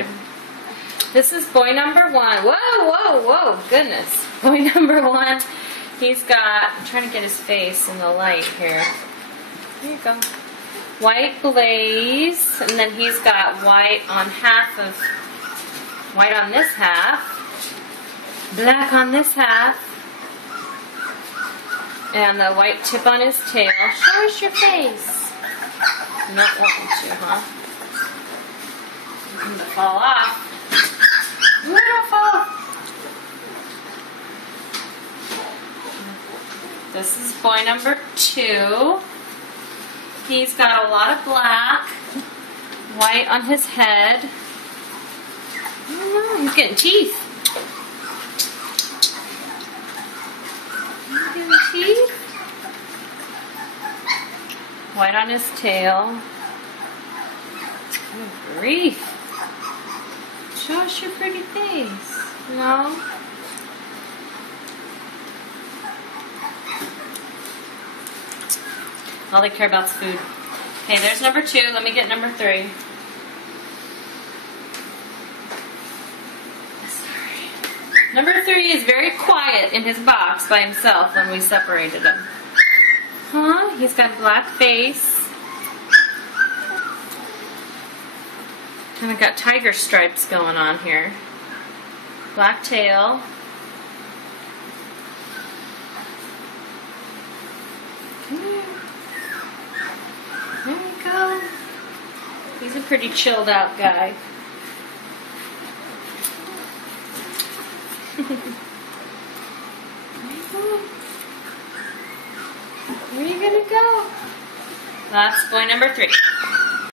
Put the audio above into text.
Okay. This is boy number 1. Whoa, whoa, whoa, goodness. Boy number 1, he's got, I'm trying to get his face in the light here. There you go. White glaze, and then he's got white on white on this half, black on this half, and the white tip on his tail. Show us your face. Not wanting to, huh? I'm gonna fall off. Ooh, don't fall off. This is boy number 2. He's got a lot of black, white on his head. I don't know, he's getting teeth. He's getting teeth. White on his tail. Good grief. Show us your pretty face. No? All they care about is food. Okay, there's number 2. Let me get number 3. Sorry. Number 3 is very quiet in his box by himself when we separated him. Huh? He's got a black face. Kind of got tiger stripes going on here. Black tail. Come here. There you go. He's a pretty chilled out guy. There you go. Where are you gonna go? That's boy number 3.